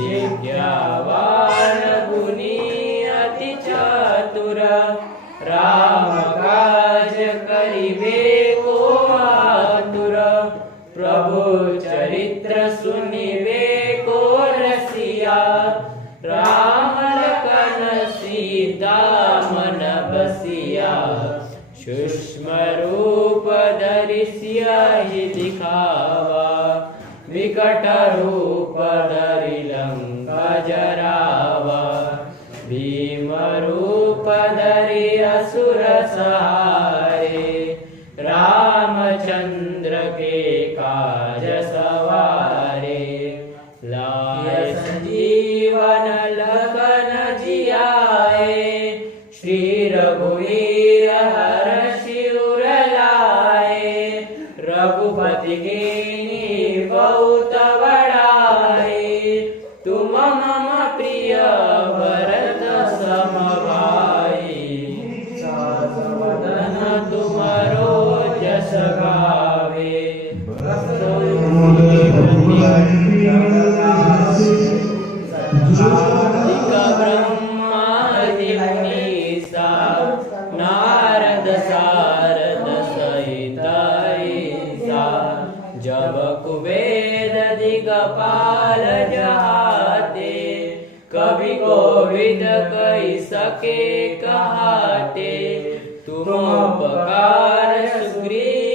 विद्यावान गुणी अति चतुर राम काज करिबे को आतुर प्रभु चरित्र सुनिबे को रसिया राम लखन सीता मन बसिया सूक्ष्म रूप धरि सियहि दिखावा विकट रूप धरि लंका जरावा भीम रूप धरि असुर सहारे रामचंद्र के काज सवारे लाए संजीवन लखन जियाए श्री रघुवीर हर्षि उर लाए रघुपति कीन्ही बहुत बड़ाई तुम मम प्रिय भरत सम भाई साधवदन तुमरो जस गावे ब्रह्मादि मुनीसा नारद सारद सहित ईसा जब कुबेर दिगपाल जहाते कवि कोविद कहि सके कहाते तुम उपकार सुग्रीव